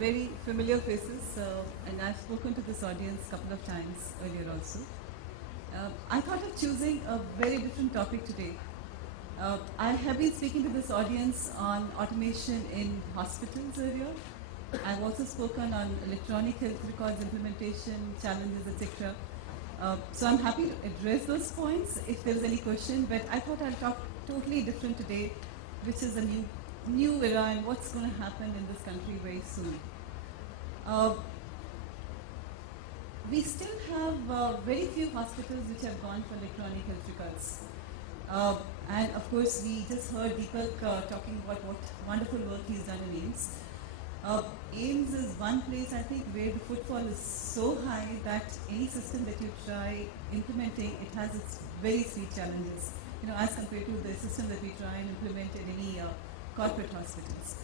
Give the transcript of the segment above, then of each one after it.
very familiar faces, and I've spoken to this audience a couple of times earlier also. I thought of choosing a very different topic today. I have been speaking to this audience on automation in hospitals earlier. I've also spoken on electronic health records implementation, challenges, etc. So I'm happy to address those points if there's any question, but I thought I'll talk totally different today, which is a new era and what's going to happen in this country very soon. We still have very few hospitals which have gone for electronic health records. And of course, we just heard Deepak talking about what wonderful work he's done in AIIMS. AIIMS is one place, I think, where the footfall is so high that any system that you try implementing, it has its very steep challenges, as compared to the system that we try and implement in any corporate hospitals.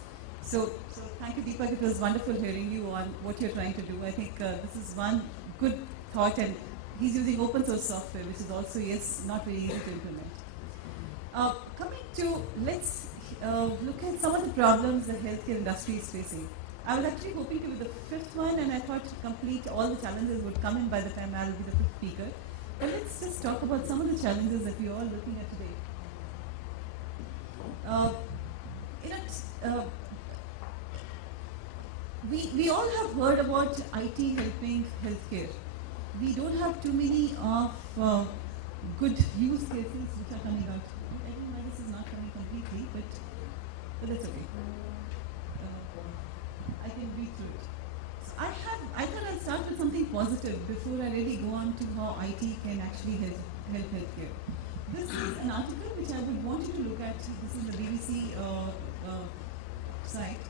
So thank you, Deepak. It was wonderful hearing you on what you're trying to do. I think this is one good thought, and he's using open source software, which is also, yes, not very easy to implement. Coming to, let's look at some of the problems the healthcare industry is facing. I was actually hoping to be the fifth one, and I thought to complete all the challenges would come in by the time I'll be the fifth speaker. But let's just talk about some of the challenges that we're all looking at today. We all have heard about IT helping healthcare. We don't have too many of good use cases which are coming out. I don't know why this is not coming completely, but that's okay. I can read through it. So I thought I'll start with something positive before I really go on to how IT can actually help healthcare. This is an article which I would want you to look at. This is the BBC site.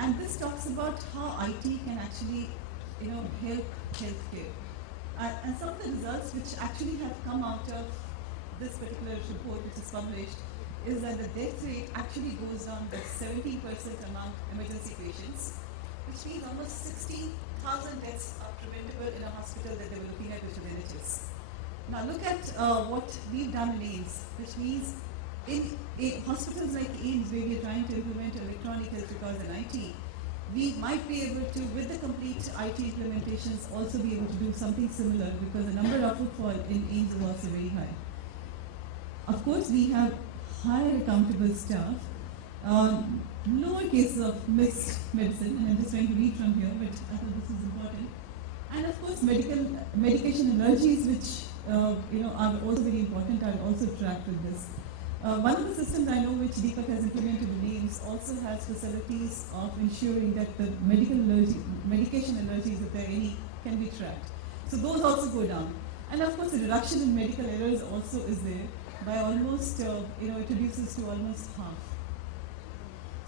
And this talks about how IT can actually, help healthcare. And some of the results which actually have come out of this particular report, which is published, is that the death rate actually goes down by 17% among emergency patients, which means almost 60,000 deaths are preventable in a hospital that they were looking at, which is NHS. Now look at what we've done in AIIMS, which means in hospitals like AIIMS, where we're trying to implement electronic health records and IT, we might be able to, with the complete IT implementations, also be able to do something similar, because the number of footfall in AIIMS is also very high. Of course, we have higher accountable staff, lower cases of missed medicine, and I'm just trying to read from here, but I thought this is important. And of course, medication allergies, which are also very important, are also tracked with this. One of the systems I know which Deepak has implemented in AIIMS also has facilities of ensuring that the medication allergies, if there are any, can be tracked. So those also go down. And of course, the reduction in medical errors also is there by almost, it reduces to almost half.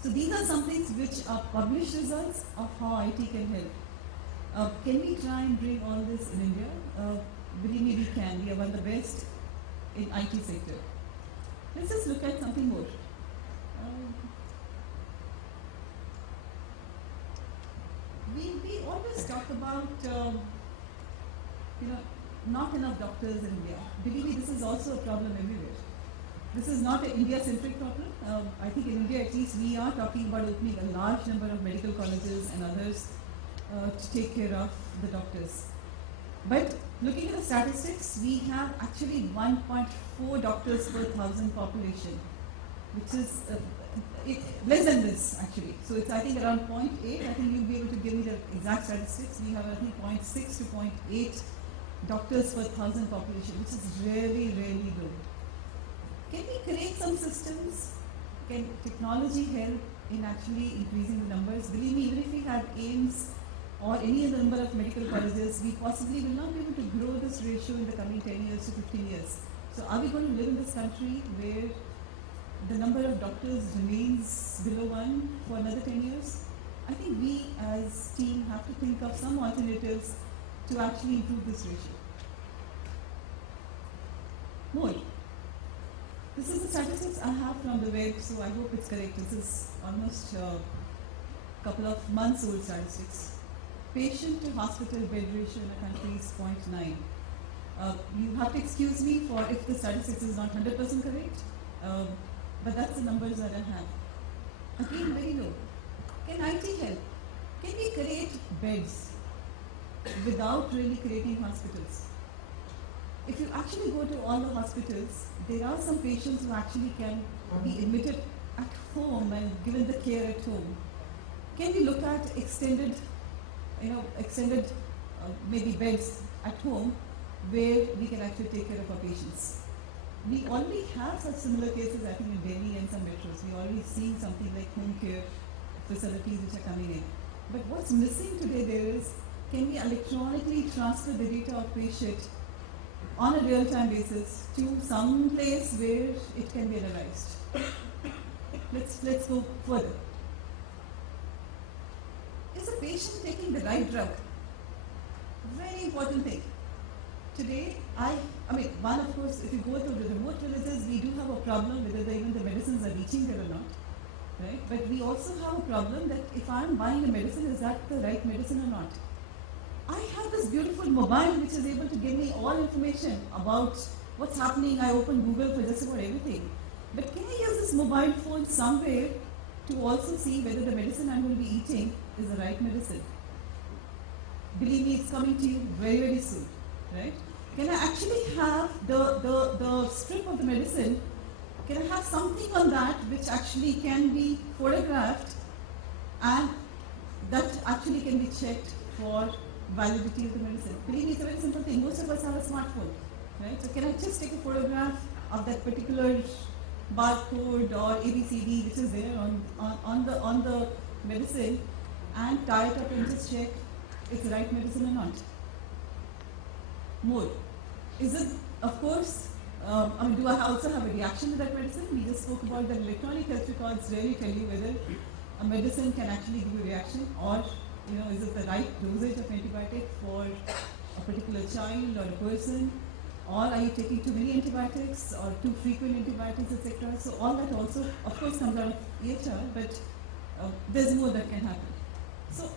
So these are some things which are published results of how IT can help. Can we try and bring all this in India? Believe me, we can. We are one of the best in IT sector. Let's just look at something more. We always talk about, not enough doctors in India. Believe me, this is also a problem everywhere. This is not an India-centric problem. I think in India, at least, we are talking about opening a large number of medical colleges and others to take care of the doctors. But looking at the statistics, we have actually 1.4 doctors per 1,000 population, which is less than this, actually. So it's, I think, around 0.8. I think you'll be able to give me the exact statistics. We have, I think, 0.6 to 0.8 doctors per 1,000 population, which is really, really low. Can we create some systems? Can technology help in actually increasing the numbers? Believe me, even if we have AIIMS or any other number of medical colleges, we possibly will not be able to grow this ratio in the coming 10 years to 15 years. So are we going to live in this country where the number of doctors remains below 1 for another 10 years? I think we as team have to think of some alternatives to actually improve this ratio. More. This is the statistics I have from the web, so I hope it's correct. This is almost a couple of months old statistics. Patient to hospital bed ratio in the country is 0.9. You have to excuse me for if the statistics is not 100% correct, but that's the numbers that I have. Again, very low. Can IT help? Can we beds without really creating hospitals. If you actually go to all the hospitals, there are some patients who actually can be admitted at home and given the care at home. Can we look at extended maybe beds at home where we can actually take care of our patients? We already have such similar cases, I think, in Delhi and some metros. We're already seeing something like home care facilities which are coming in. But what's missing today there is, can we electronically transfer the data of patient on a real-time basis to some place where it can be analyzed? Let's go further. Is the patient taking the right drug? Very important thing. Today, one, of course, if you go to the remote villages, we do have a problem whether even the medicines are reaching there or not, right? But we also have a problem that if I'm buying a medicine, is that the right medicine or not? I have this beautiful mobile which is able to give me all information about what's happening. I open Google for just about everything. But can I use this mobile phone somewhere to also see whether the medicine I'm going to be eating is the right medicine? Believe me, it's coming to you very, very soon, right? Can I actually have the strip of the medicine? Can I have something on that which actually can be photographed and that actually can be checked for validity of the medicine? Believe me, it's a very simple thing. Most of us have a smartphone, right? So can I just take a photograph of that particular barcode or ABCD which is there on the medicine and tie it up and just check if the right medicine or not? More. Is it, of course, do I also have a reaction to that medicine? We just spoke about that electronic health records really tell you whether a medicine can actually give you a reaction, or is it the right dosage of antibiotic for a particular child or a person, or are you taking too many antibiotics or too frequent antibiotics, etc. So all that also, of course, comes out of EHR, but there's more that can happen. So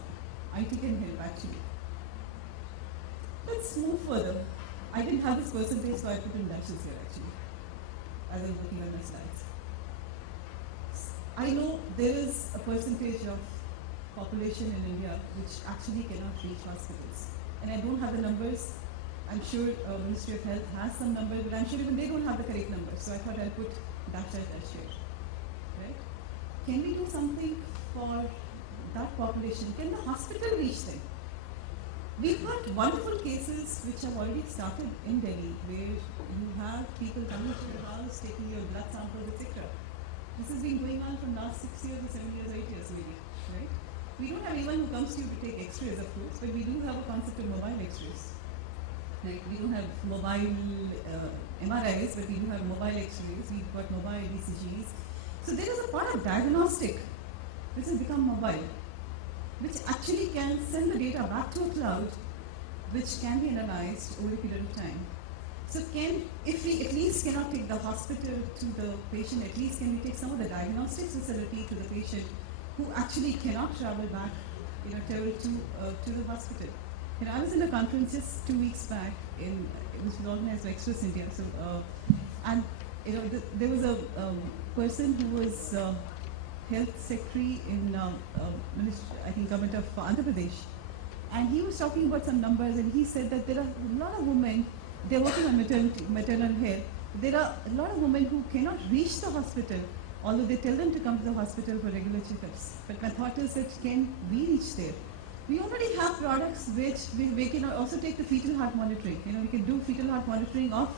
IT can help actually. Let's move further. I didn't have this percentage, so I put in dashes here actually, as I was looking at my slides. I know there is a percentage of population in India which actually cannot reach hospitals. And I don't have the numbers. I'm sure Ministry of Health has some numbers, but I'm sure even they don't have the correct numbers. So I thought I'll put dash here. Right? Can we do something for that population? Can the hospital reach them? We've got wonderful cases which have already started in Delhi, where you have people coming to your house, taking your blood samples, etc. This has been going on for the last 6 years or 7 years, 8 years maybe, right? We don't have anyone who comes to you to take x-rays, of course, but we do have a concept of mobile x-rays. Like we don't have mobile MRIs, but we do have mobile x-rays, we've got mobile ECGs. So there is a part of diagnostic which has become mobile, which actually can send the data back to a cloud, which can be analyzed over a period of time. So if we at least cannot take the hospital to the patient, at least can we take some of the diagnostics facility to the patient who actually cannot travel back, travel to the hospital. I was in a conference just 2 weeks back, which was organized by Express India. So, there was a person who was health secretary in I think government of Andhra Pradesh, and he was talking about some numbers, and he said that there are a lot of women. They're working on maternal health. There are a lot of women who cannot reach the hospital, although they tell them to come to the hospital for regular checkups. But my thought is that can we reach there? We already have products which we can also take the fetal heart monitoring. We can do fetal heart monitoring of,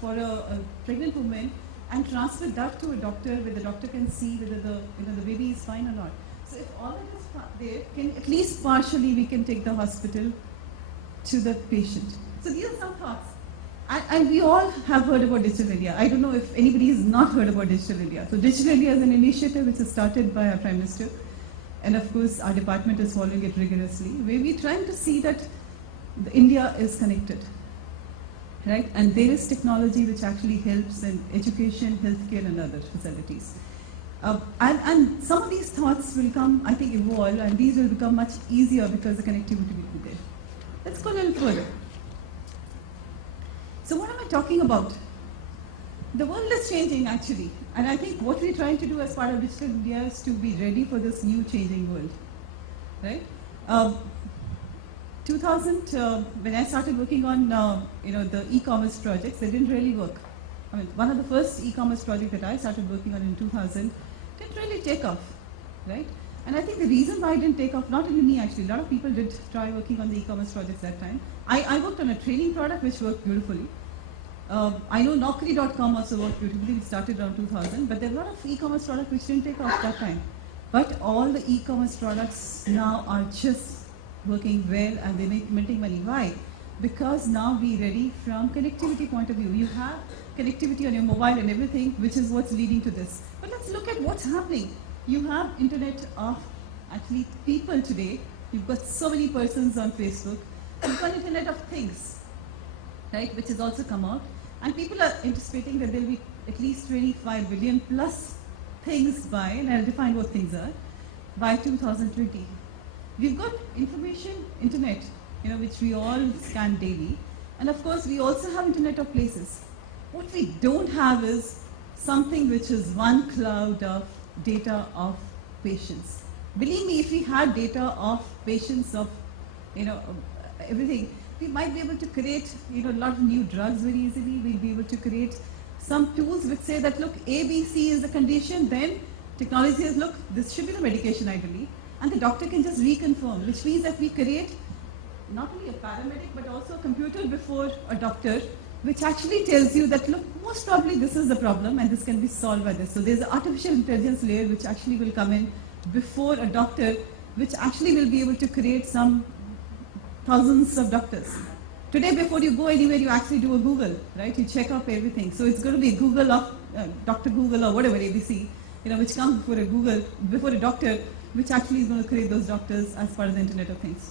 for a pregnant woman and transfer that to a doctor, where the doctor can see whether the baby is fine or not. So if all that is there, can at least partially we can take the hospital to the patient. So these are some thoughts. And we all have heard about Digital India. I don't know if anybody has not heard about Digital India. So Digital India is an initiative which is started by our Prime Minister. And of course, our department is following it rigorously, where we're trying to see that India is connected, right? And there is technology which actually helps in education, healthcare, and other facilities. And some of these thoughts will come, I think, evolve, and these will become much easier because the connectivity will be there. Let's go a little further. So what am I talking about? The world is changing, actually. And I think what we're trying to do as part of Digital India is to be ready for this new changing world. right? 2000, when I started working on the e-commerce projects, they didn't really work. I mean, one of the first e-commerce projects that I started working on in 2000 didn't really take off, right? And I think the reason why it didn't take off, not only me actually, a lot of people did try working on the e-commerce projects that time. I worked on a training product which worked beautifully. I know Naukri.com also worked beautifully. We started around 2000, but there are a lot of e-commerce products which didn't take off that time. But all the e-commerce products now are just working well and they're making money. Why? Because now we're ready from connectivity point of view. You have connectivity on your mobile and everything, which is what's leading to this. But let's look at what's happening. You have internet of actually people today. You've got so many persons on Facebook. You've got internet of things, right, which has also come out. And people are anticipating that there will be at least 25 billion plus things by, and I'll define what things are, by 2020. We've got information, internet, which we all scan daily. And of course, we also have internet of places. What we don't have is something which is one cloud of data of patients. Believe me, if we had data of patients of, everything, we might be able to create, a lot of new drugs very easily. We'll be able to create some tools which say that, look, A, B, C is the condition, then technology says, look, this should be the medication ideally, and the doctor can just reconfirm, which means that we create not only a paramedic, but also a computer before a doctor, which actually tells you that, look, most probably this is the problem and this can be solved by this. So there's an artificial intelligence layer which actually will come in before a doctor, which actually will be able to create some thousands of doctors. Today, before you go anywhere, you actually do a Google, right? You check up everything. So it's going to be a Google of Dr. Google or whatever, ABC, which comes before a doctor, which actually is going to create those doctors as part of the Internet of Things.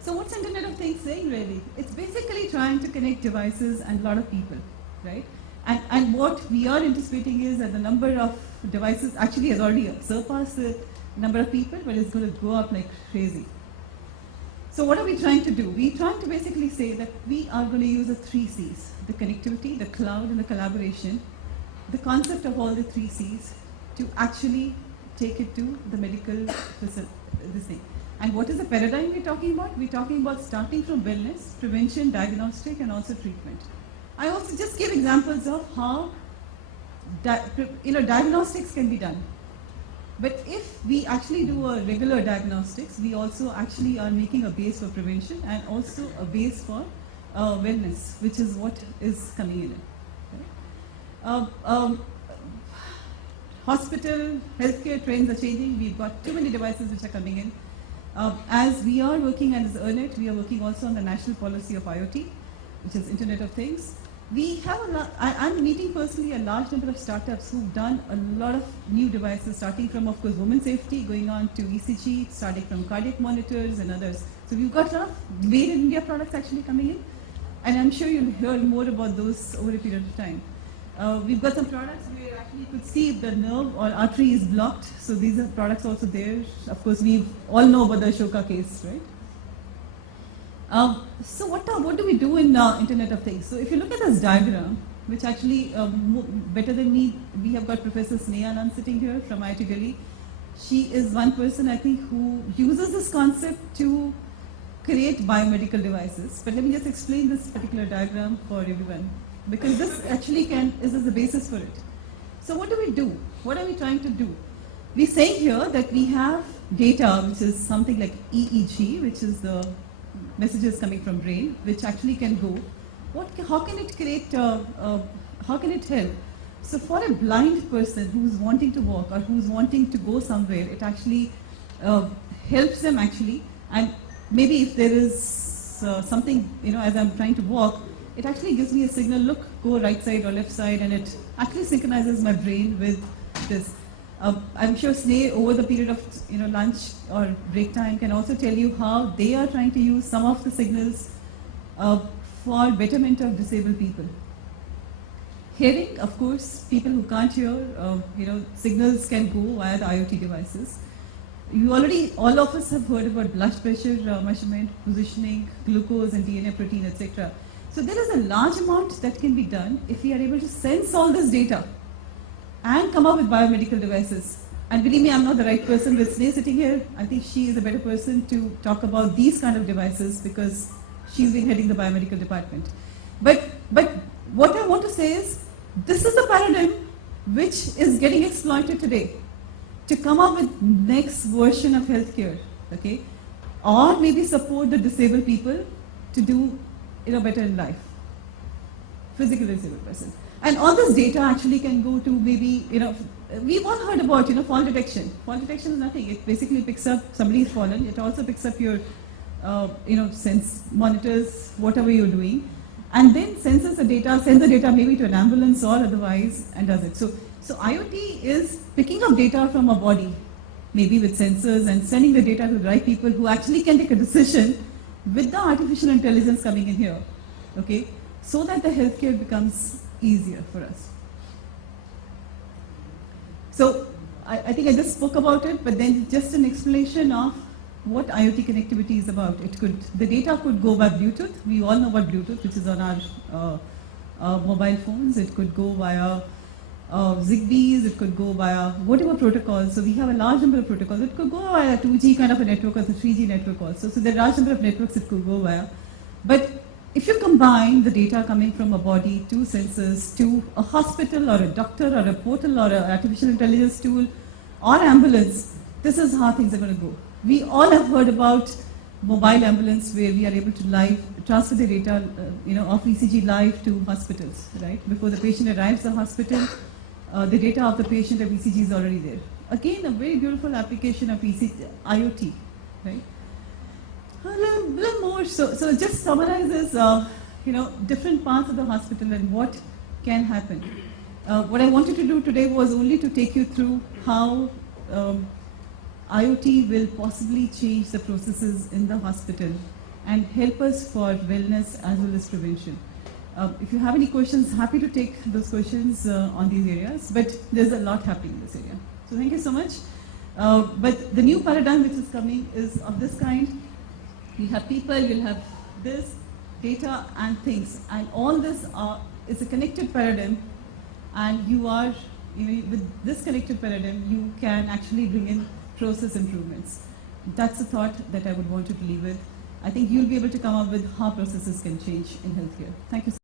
So what's Internet of Things saying really? It's basically trying to connect devices and a lot of people, right? And what we are anticipating is that the number of devices actually has already surpassed the number of people, but it's going to go up like crazy. So what are we trying to do? We're trying to basically say that we are going to use the 3 C's, the connectivity, the cloud, and the collaboration, the concept of all the 3 C's to actually take it to the medical this thing. And what is the paradigm we're talking about? We're talking about starting from wellness, prevention, diagnostic, and also treatment. I also just give examples of how diagnostics can be done. But if we actually do a regular diagnostics, we also actually are making a base for prevention and also a base for wellness, which is what is coming in. Okay? Hospital, healthcare trends are changing. We've got too many devices which are coming in. As we are working as ERNET, we are working also on the national policy of IoT, which is Internet of Things. We have I'm meeting personally a large number of startups who've done a lot of new devices, starting from, of course, women's safety, going on to ECG, starting from cardiac monitors and others. So we've got a lot of made in India products actually coming in, and I'm sure you'll hear more about those over a period of time. We've got some products where actually you could see if the nerve or artery is blocked. So these are products also there. Of course, we all know about the Ashoka case, right? So what do we do in Internet of Things? So if you look at this diagram, which actually better than me, we have got Professor Neena sitting here from IIT Delhi. She is one person I think who uses this concept to create biomedical devices. But let me just explain this particular diagram for everyone, because this actually is the basis for it. So what do we do? What are we trying to do? We're saying here that we have data, which is something like EEG, which is the messages coming from brain, which actually can go. How can it create, how can it help? So for a blind person who's wanting to walk or who's wanting to go somewhere, it actually helps them actually. And maybe if there is something, as I'm trying to walk, it actually gives me a signal, look, go right side or left side, and it actually synchronizes my brain with this. I'm sure Sneh, over the period of lunch or break time, can also tell you how they are trying to use some of the signals for betterment of disabled people. Hearing, of course, people who can't hear, signals can go via the IoT devices. All of us have heard about blood pressure measurement, positioning, glucose and DNA protein, etc. So there is a large amount that can be done if we are able to sense all this data and come up with biomedical devices. And believe me, I'm not the right person with Sneh sitting here. I think she is a better person to talk about these kind of devices because she's been heading the biomedical department. But what I want to say is, this is the paradigm which is getting exploited today to come up with next version of healthcare, okay? Or maybe support the disabled people to do better in life. Physically disabled person. And all this data actually can go to maybe, we've all heard about, fall detection. Fall detection is nothing. It basically picks up, somebody's fallen. It also picks up your, sense monitors, whatever you're doing. And then sends the data maybe to an ambulance or otherwise, and does it. So IoT is picking up data from a body, maybe with sensors, and sending the data to the right people who actually can take a decision with the artificial intelligence coming in here, okay? So that the healthcare becomes easier for us. So I think I just spoke about it, but then just an explanation of what IoT connectivity is about. The data could go by Bluetooth. We all know about Bluetooth, which is on our mobile phones. It could go via Zigbees. It could go via whatever protocols. So we have a large number of protocols. It could go via 2G kind of a network or a 3G network also. So there are a large number of networks it could go via. But if you combine the data coming from a body to sensors to a hospital or a doctor or a portal or an artificial intelligence tool or ambulance, this is how things are going to go. We all have heard about mobile ambulance where we are able to live transfer the data, of ECG live to hospitals, right? Before the patient arrives at the hospital, the data of the patient of ECG is already there. Again, a very beautiful application of IoT, right? A little more. So it just summarizes, different parts of the hospital and what can happen. What I wanted to do today was only to take you through how IoT will possibly change the processes in the hospital and help us for wellness as well as prevention. If you have any questions, happy to take those questions on these areas, but there's a lot happening in this area. So thank you so much. But the new paradigm which is coming is of this kind. You have people, you'll have this, data and things, and all this is a connected paradigm, and you are, with this connected paradigm, you can actually bring in process improvements. That's a thought that I would want you to leave with. I think you'll be able to come up with how processes can change in healthcare. Thank you.